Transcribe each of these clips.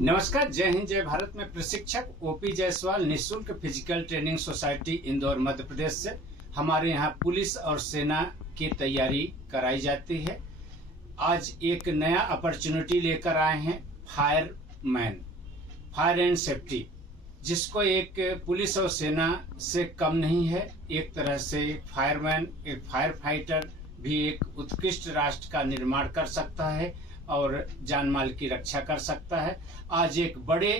नमस्कार, जय हिंद, जय भारत में प्रशिक्षक ओपी जायसवाल, निःशुल्क physical training society Indore Madhya Pradesh से। हमारे यहाँ पुलिस और सेना की तैयारी कराई जाती है। आज एक नया अपॉर्चुनिटी लेकर आए हैं, फायरमैन, फायर एंड सेफ्टी, जिसको एक पुलिस और सेना से कम नहीं है। एक तरह से फायरमैन, एक फायर फाइटर भी एक उत्कृष्ट राष्ट्र का निर्माण कर सकता है और जान माल की रक्षा कर सकता है। आज एक बड़े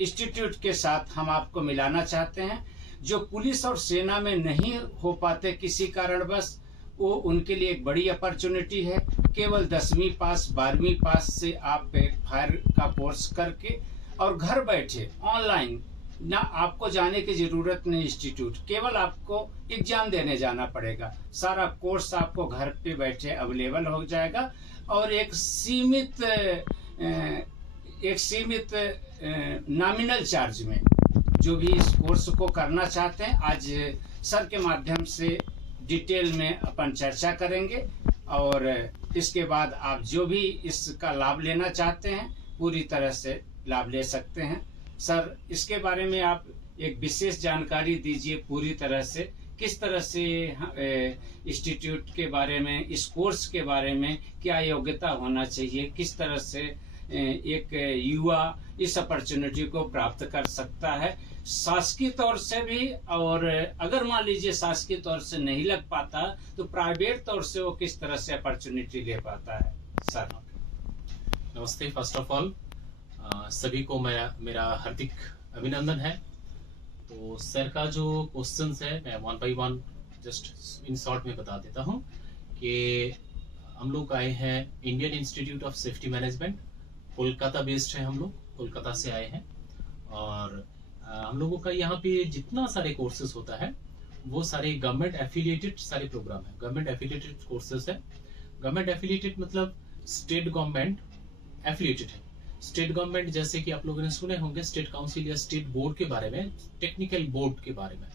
इंस्टीट्यूट के साथ हम आपको मिलाना चाहते हैं, जो पुलिस और सेना में नहीं हो पाते किसी कारणवश, वो उनके लिए एक बड़ी अपॉर्चुनिटी है। केवल 10वीं पास 12वीं पास से आप फायर का कोर्स करके और घर बैठे ऑनलाइन, ना आपको जाने की जरूरत नहीं इंस्टीट्यूट, केवल आपको एग्जाम देने जाना पड़ेगा। सारा कोर्स आपको घर पे बैठे अवेलेबल हो जाएगा और एक सीमित नॉमिनल चार्ज में। जो भी इस कोर्स को करना चाहते हैं, आज सर के माध्यम से डिटेल में अपन चर्चा करेंगे और इसके बाद आप जो भी इसका लाभ लेना चाहते हैं पूरी तरह से लाभ ले सकते हैं। सर, इसके बारे में आप एक विशेष जानकारी दीजिए, पूरी तरह से किस तरह से इंस्टीट्यूट के बारे में, इस कोर्स के बारे में क्या योग्यता होना चाहिए, किस तरह से एक युवा इस अपॉर्चुनिटी को प्राप्त कर सकता है, शासकीय तौर से भी, और अगर मान लीजिए शासकीय तौर से नहीं लग पाता तो प्राइवेट तौर से वो किस तरह से अपॉर्चुनिटी ले पाता है। सर नमस्ते। फर्स्ट ऑफ ऑल सभी को मेरा हार्दिक अभिनंदन है। तो सर का जो क्वेश्चंस है मैं one by one just in short में बता देता हूं कि हम लोग आए हैं Indian institute of safety management, Kolkata based है। हम लोग कोलकाता से आए हैं और हम लोगों का यहाँ पे जितना सारे कोर्सेज होता है वो सारे गवर्नमेंट एफिलिएटेड सारे प्रोग्राम है। गवर्नमेंट एफिलिएटेड कोर्सेज है। गवर्नमेंट एफिलिएटेड मतलब स्टेट गवर्नमेंट एफिलिएटेड है। स्टेट गवर्नमेंट, जैसे कि आप लोगों ने सुने होंगे स्टेट काउंसिल या स्टेट बोर्ड के बारे में, टेक्निकल बोर्ड के बारे में,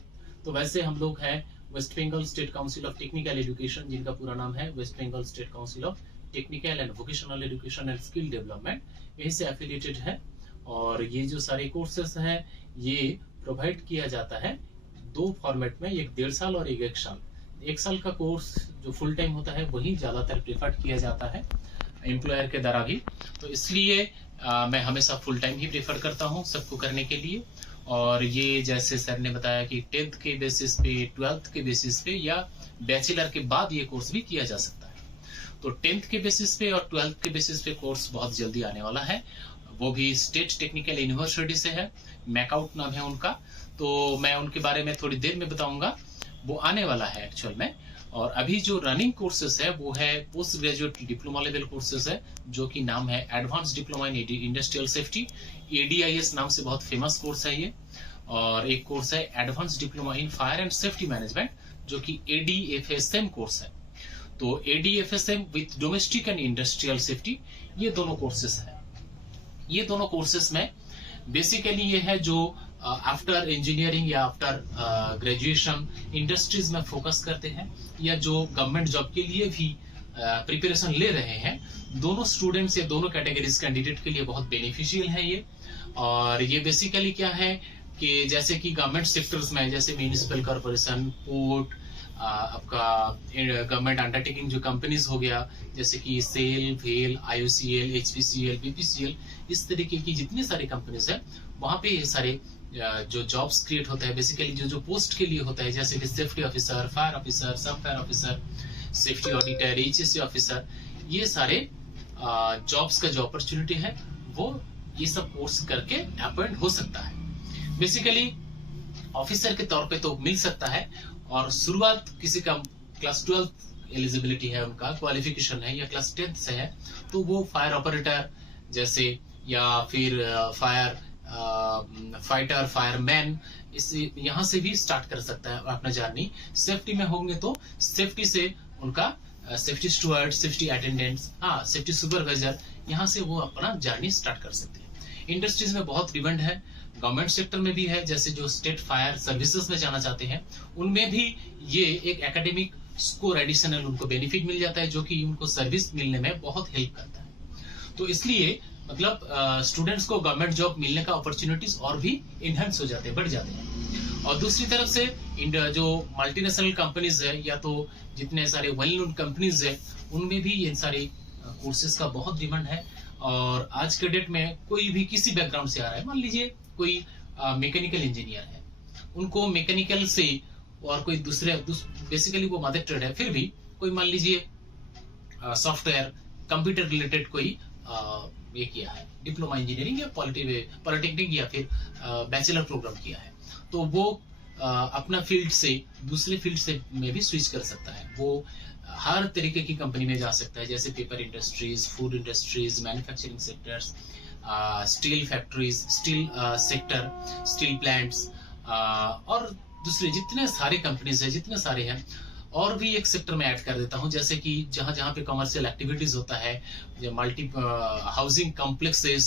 तो वैसे हम लोग हैं West Bengal state council of technical education, जिनका पूरा नाम है West Bengal state council of technical and vocational education and skill development, यही से एफिलिएटेड है। और ये जो सारे कोर्सेस हैं ये प्रोवाइड किया जाता है दो फॉर्मेट में, एक 1.5 साल और एक 1 साल। 1 साल का कोर्स जो फुल टाइम होता है वही ज्यादातर प्रेफर किया जाता है एम्प्लॉयर के द्वारा भी, तो इसलिए मैं हमेशा फुल टाइम ही प्रेफर करता हूँ सबको करने के लिए। और ये जैसे सर ने बताया कि 10th के बेसिस पे, 12th के बेसिस पे या बैचलर के बाद ये कोर्स भी किया जा सकता है। तो 10th के बेसिस पे और 12th के बेसिस पे कोर्स बहुत जल्दी आने वाला है, वो भी स्टेट टेक्निकल यूनिवर्सिटी से है, मैकआउट नाम है उनका। तो मैं उनके बारे में थोड़ी देर में बताऊंगा, वो आने वाला है एक्चुअल में। और अभी जो रनिंग कोर्सेस है वो है post graduate diploma level courses है, जो कि नाम है advance diploma in industrial safety, ADIS नाम से बहुत फेमस कोर्स है ये। और एक कोर्स है advance diploma in fire and safety management, जो कि ADFSM कोर्स है। तो ADFSM with domestic and industrial safety, ये दोनों कोर्सेस है। ये दोनों कोर्सेस में बेसिकली ये है जो आफ्टर इंजीनियरिंग या आफ्टर ग्रेजुएशन इंडस्ट्रीज में फोकस करते हैं, या जो गवर्नमेंट जॉब के लिए भी प्रिपरेशन ले रहे हैं, दोनों स्टूडेंट्स या दोनों कैटेगरीज कैंडिडेट के लिए बहुत बेनिफिशियल है ये। और ये बेसिकली क्या है कि जैसे कि गवर्नमेंट सेक्टर्स में, जैसे म्यूनिसिपल कॉर्पोरेशन, पोर्ट, आपका गवर्नमेंट अंडरटेकिंग जो कंपनीज हो गया, जैसे कि सेल, वेल, IOCL, HPCL, BPCL, इस तरीके की जितनी सारी कंपनीज है, वहां पे ये सारे जो जॉब्स क्रिएट होता है, बेसिकली जो पोस्ट के लिए होता है, जैसे कि सेफ्टी ऑफिसर, फायर ऑफिसर, सब fire officer, safety auditor, HSC officer, ये सारे जॉब्स का जो अपॉर्चुनिटी है वो ये सब कोर्स करके अपॉइंट हो सकता है। बेसिकली ऑफिसर के तौर पे तो मिल सकता है, और शुरुआत किसी का क्लास 12 एलिजिबिलिटी है, उनका क्वालिफिकेशन है, या क्लास 10th से है, तो वो फायर ऑपरेटर जैसे, या फिर फायर फाइटर, फायरमैन, इस यहाँ से भी स्टार्ट कर सकता है अपना जर्नी। सेफ्टी में होंगे तो सेफ्टी से उनका safety steward, safety attendants, safety supervisor, यहाँ से वो अपना जर्नी स्टार्ट कर सकते हैं। इंडस्ट्रीज में बहुत डिमांड है, गवर्नमेंट सेक्टर में भी है, जैसे जो स्टेट फायर सर्विसेज में जाना चाहते हैं उनमें भी ये एक एकेडमिक स्कोर एडिशनल उनको बेनिफिट मिल जाता है, जो कि उनको सर्विस मिलने में बहुत हेल्प करता है। तो इसलिए मतलब स्टूडेंट्स को गवर्नमेंट जॉब मिलने का अपॉर्चुनिटीज और भी इनहेंस हो जाते हैं, बढ़ जाते हैं। और दूसरी तरफ से जो मल्टीनेशनल कंपनीज है या तो जितने सारे वेल नोन कंपनीज है, उनमें भी इन सारे कोर्सेज का बहुत डिमांड है। और आज के डेट में कोई भी किसी बैकग्राउंड से आ रहा है, मान लीजिए कोई मैकेनिकल इंजीनियर है, उनको मैकेनिकल से और कोई दूसरे बेसिकली वो मदर ट्रेड है, फिर भी कोई मान लीजिए सॉफ्टवेयर कंप्यूटर रिलेटेड कोई ये किया है, डिप्लोमा इंजीनियरिंग या पॉलिटेक्निक या फिर बैचलर प्रोग्राम किया है, तो वो अपना फील्ड से दूसरे फील्ड से में भी स्विच कर सकता है। वो हर तरीके की कंपनी में जा सकता है, जैसे paper industries, food industries, manufacturing sectors, steel factories, steel sector, steel plants और दूसरे जितने सारे कंपनीज है, जितने सारे हैं। और भी एक सेक्टर में ऐड कर देता हूं, जैसे कि जहां जहां पे कमर्शियल एक्टिविटीज होता है, मल्टी हाउसिंग कॉम्प्लेक्सेस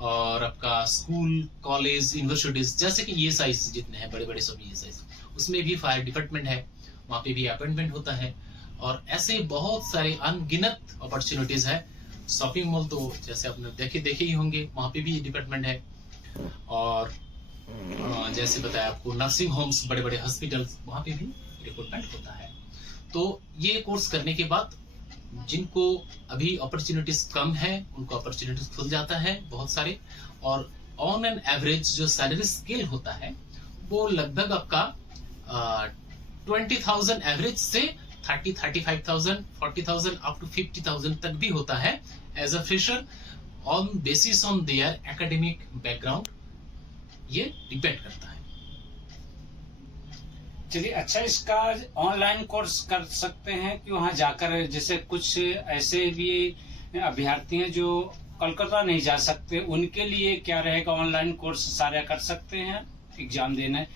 और आपका स्कूल, कॉलेज, यूनिवर्सिटीज, जैसे कि ये साइज जितने हैं बड़े बड़े सब ये साइज, उसमें भी फायर डिपार्टमेंट है, वहां पे भी अपॉइंटमेंट होता है। और ऐसे बहुत सारे अनगिनत अपॉर्चुनिटीज है। शॉपिंग मॉल तो जैसे आपने देखे ही होंगे, वहां पे भी डिपार्टमेंट है। और जैसे बताया आपको नर्सिंग होम्स, बड़े बड़े हॉस्पिटल्स, वहां पे भी रिक्रूटमेंट होता है। तो ये कोर्स करने के बाद जिनको अभी अपॉर्चुनिटीज कम है, उनको अपॉर्चुनिटीज खुल जाता है बहुत सारे। और ऑन एन एवरेज जो सैलरी स्केल होता है वो लगभग आपका 20,000 एवरेज से 30, 35,000, 40,000 अप टू 50,000 तक भी होता है as a fresher, on basis on their academic background. ये डिपेंड करता है। चलिए, अच्छा, इसका ऑनलाइन कोर्स कर सकते हैं कि वहाँ जाकर, जैसे कुछ ऐसे भी अभ्यर्थी हैं जो कोलकाता नहीं जा सकते, उनके लिए क्या रहेगा? ऑनलाइन कोर्स सारे कर सकते हैं एग्जाम देने?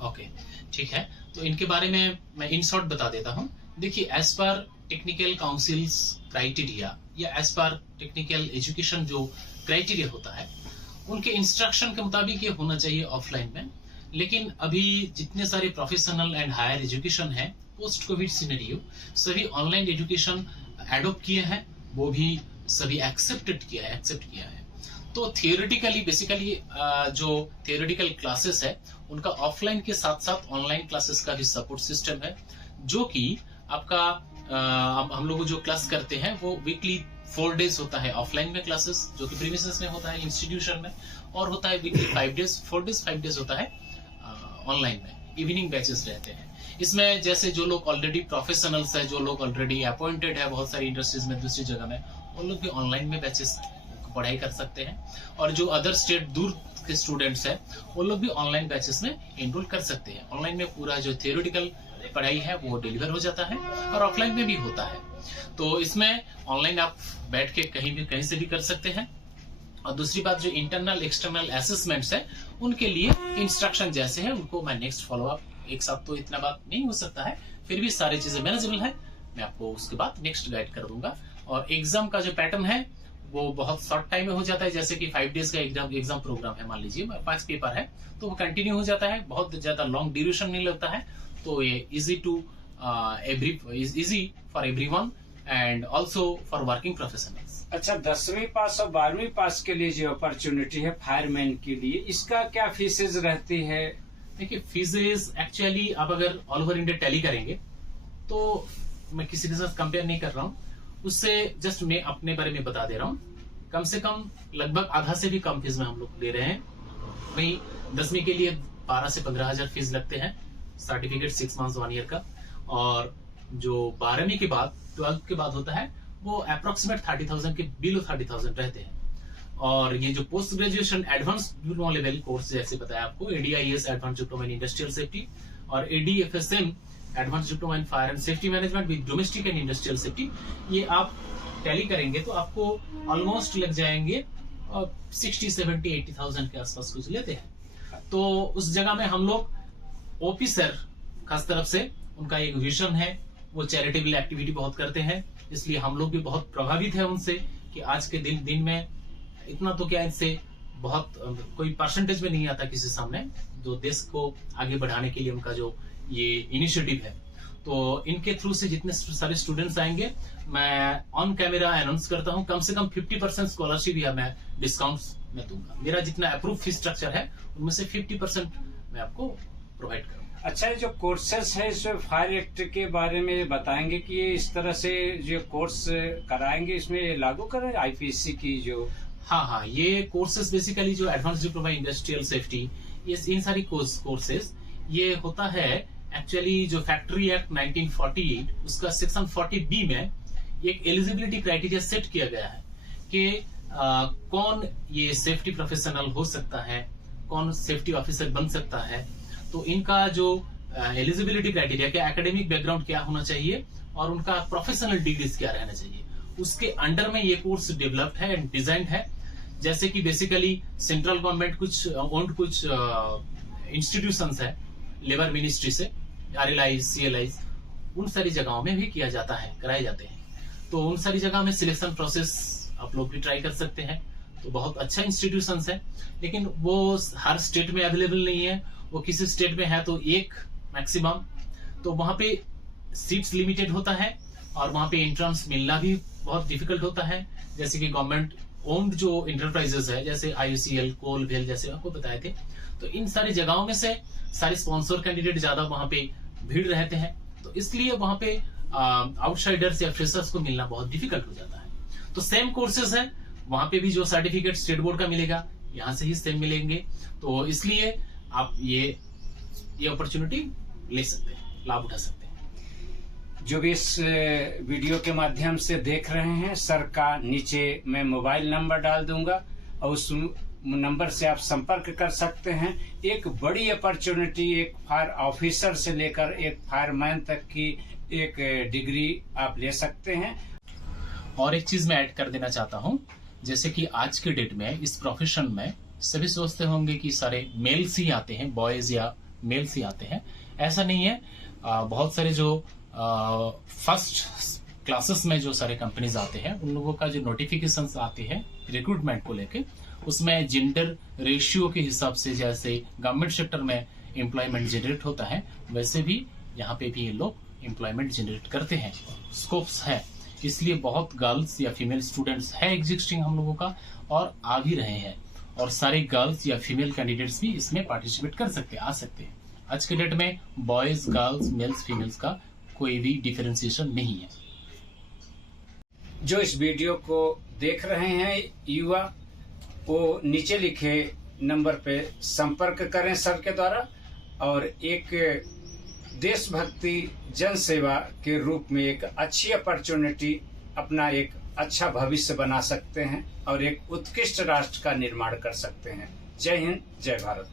ओके, ठीक है। तो इनके बारे में मैं इन शॉर्ट बता देता हूँ। देखिए, as per technical councils criteria या एज पर टेक्निकल एजुकेशन जो क्राइटेरिया होता है, उनके इंस्ट्रक्शन के मुताबिक ये होना चाहिए ऑफलाइन में। लेकिन अभी जितने सारे प्रोफेशनल एंड हायर एजुकेशन है, पोस्ट कोविड सिनेरियो, सभी ऑनलाइन एजुकेशन एडॉप्ट किए हैं, वो भी सभी एक्सेप्ट किया है। तो थियोरेटिकली बेसिकली जो थियोरेटिकल क्लासेस है, उनका ऑफलाइन के साथ साथ ऑनलाइन क्लासेस का भी सपोर्ट सिस्टम है, जो कि आपका हम लोग जो क्लास करते हैं वो वीकली 4 डेज होता है ऑफलाइन में क्लासेस, जो कि प्रीमिसेस में होता है इंस्टीट्यूशन में, और होता है वीकली 5 डेज, 4 डेज 5 डेज होता है ऑनलाइन में। इवनिंग बैचेस रहते हैं। इसमें जैसे जो लोग ऑलरेडी प्रोफेशनल्स है, जो लोग ऑलरेडी अपॉइंटेड है बहुत सारी इंडस्ट्रीज में, दूसरी जगह में, उन लोग भी ऑनलाइन में बैचेस पढ़ाई कर सकते हैं। और जो अदर स्टेट दूर के स्टूडेंट्स हैं, वो लोग भी ऑनलाइन बैचेस में एनरोल कर सकते हैं। ऑनलाइन में पूरा जो थियोरेटिकल पढ़ाई है वो डिलीवर हो जाता है और ऑफलाइन में भी होता है। तो इसमें ऑनलाइन आप बैठ के कहीं से भी कर सकते हैं। और दूसरी बात, जो इंटरनल एक्सटर्नल असेसमेंट्स है, उनके लिए इंस्ट्रक्शन जैसे है उनको मैं नेक्स्ट फॉलो अप, एक साथ तो इतना बात नहीं हो सकता है, फिर भी सारी चीजें मैनेजेबल है, मैं आपको उसके बाद नेक्स्ट गाइड कर दूंगा। और एग्जाम का जो पैटर्न है वो बहुत शॉर्ट टाइम में हो जाता है, जैसे कि 5 डेज का एग्जाम प्रोग्राम है, मान लीजिए 5 पेपर है, तो वो कंटिन्यू हो जाता है, बहुत ज्यादा लॉन्ग ड्यूरेशन नहीं लगता है। तो ये easy for everyone and also for working professionals. अच्छा, 10वीं पास और 12वीं पास के लिए जो अपॉर्चुनिटी है फायरमैन के लिए, इसका क्या फीसेज रहती है? देखिए, फीसेज एक्चुअली आप अगर ऑल ओवर इंडिया टैली करेंगे, तो मैं किसी के साथ कंपेयर नहीं कर रहा हूँ, उससे जस्ट मैं अपने बारे में बता दे रहा हूँ। कम से कम लगभग आधा से भी कम फीस में हम लोग ले रहे हैं। वही 10वीं के लिए 12 से 15,000 फीस लगते हैं, सर्टिफिकेट 6 मंथ्स 1 ईयर का। और जो 12वीं के बाद 12th के बाद होता है वो अप्रोक्सीमेट 30,000 के बिलो 30,000 रहते हैं। और ये जो post graduation advance diploma level course जैसे बताया आपको, ADIS advance diploma in industrial safety और ADFSM advance diploma in fire and safety management with domestic and industrial safety, ये आप टैली करेंगे तो आपको ऑलमोस्ट लग जाएंगे 60, 70, 80,000 के आसपास कुछ लेते हैं। तो उस जगह में हम लोग OP सर खास तरफ से, उनका एक विजन है, वो चैरिटेबल एक्टिविटी बहुत करते हैं, इसलिए हम लोग भी बहुत प्रभावित है उनसे कि आज के दिन में इतना तो क्या, इनसे बहुत कोई परसेंटेज में नहीं आता किसी सामने, जो देश को आगे बढ़ाने के लिए उनका जो ये इनिशिएटिव है। तो इनके थ्रू से जितने सारे स्टूडेंट्स आएंगे मैं ऑन कैमरा अनाउंस करता हूं, कम से कम 50% स्कॉलरशिप या मैं डिस्काउंट्स में दूंगा। मेरा जितना अप्रूव फी स्ट्रक्चर है उनमें से 50% मैं आपको प्रोवाइड करूंगा। अच्छा, जो कोर्सेस है इसमें फायर एक्ट के बारे में बताएंगे कि ये इस तरह से जो कोर्स कराएंगे इसमें लागू करें आईपीसी की जो? हाँ, ये कोर्सेज बेसिकली जो एडवांस डिप्लोमा इंडस्ट्रियल सेफ्टी, ये इन सारी कोर्सेज ये होता है एक्चुअली जो फैक्ट्री एक्ट 1948 उसका सेक्शन 40B में एक एलिजिबिलिटी क्राइटेरिया सेट किया गया है कि कौन ये सेफ्टी प्रोफेशनल हो सकता है, कौन सेफ्टी ऑफिसर बन सकता है। तो इनका जो एलिजिबिलिटी क्राइटेरिया क्या, एकेडमिक बैकग्राउंड क्या होना चाहिए और उनका प्रोफेशनल डिग्रीज क्या रहना चाहिए, उसके अंडर में ये कोर्स डेवलप्ड है एंड डिजाइन है। जैसे कि बेसिकली सेंट्रल गवर्नमेंट कुछ इंस्टीट्यूशंस है लेबर मिनिस्ट्री से, RLI, CLI, उन सारी जगहों में भी किया जाता है, कराए जाते हैं। तो उन सारी जगह में सिलेक्शन प्रोसेस आप लोग भी ट्राई कर सकते हैं। तो बहुत अच्छा इंस्टीट्यूशंस है, लेकिन वो हर स्टेट में अवेलेबल नहीं है। वो किसी स्टेट में है तो एक मैक्सिमम, तो वहां पे सीट्स लिमिटेड होता है और वहां पे एंट्रेंस मिलना भी बहुत डिफिकल्ट होता है। जैसे कि गवर्नमेंट ओन्ड जो इंटरप्राइजेस है जैसे IOCL, कोल भेल जैसे आपको बताए थे, तो इन सारी जगहों में से सारे स्पॉन्सर कैंडिडेट ज्यादा वहां पे भीड़ रहते हैं, तो इसलिए वहां पे आउटसाइडर्स या फ्रेशर्स को मिलना बहुत डिफिकल्ट हो जाता है। तो सेम कोर्सेज है, वहां पे भी जो सर्टिफिकेट स्टेट बोर्ड का मिलेगा यहाँ से ही सेम मिलेंगे। तो इसलिए आप ये अपॉर्चुनिटी ले सकते हैं, लाभ उठा सकते हैं। जो भी इस वीडियो के माध्यम से देख रहे हैं, सर का नीचे मैं मोबाइल नंबर डाल दूंगा और उस नंबर से आप संपर्क कर सकते हैं। एक बड़ी अपॉर्चुनिटी, एक फायर ऑफिसर से लेकर एक फायरमैन तक की एक डिग्री आप ले सकते हैं। और एक चीज मैं ऐड कर देना चाहता हूँ, जैसे कि आज के डेट में इस प्रोफेशन में सभी सोचते होंगे कि सारे मेल्स ही आते हैं, बॉयज या मेल्स ही आते हैं। ऐसा नहीं है। बहुत सारे जो फर्स्ट क्लासेस में जो सारे कंपनीज आते हैं उन लोगों का जो नोटिफिकेशंस आते हैं रिक्रूटमेंट को लेके, उसमें जेंडर रेशियो के हिसाब से जैसे गवर्नमेंट सेक्टर में एम्प्लॉयमेंट जनरेट होता है, वैसे भी यहाँ पे भी ये लोग एम्प्लॉयमेंट जनरेट करते हैं, स्कोप्स है। इसलिए बहुत गर्ल्स या फीमेल स्टूडेंट्स है एग्जिस्टिंग हम लोगों का और आ भी रहे हैं, और सारे गर्ल्स या फीमेल कैंडिडेट्स भी इसमें पार्टिसिपेट कर सकते हैं, आ सकते हैं। आज के डेट में बॉयज, गर्ल्स, मेल्स, फीमेल्स का कोई भी डिफरेंशिएशन नहीं है। जो इस वीडियो को देख रहे हैं युवा, वो नीचे लिखे नंबर पे संपर्क करें सर के द्वारा, और एक देशभक्ति जन सेवा के रूप में एक अच्छी अपॉर्चुनिटी, अपना एक अच्छा भविष्य बना सकते हैं और एक उत्कृष्ट राष्ट्र का निर्माण कर सकते हैं। जय हिंद, जय भारत।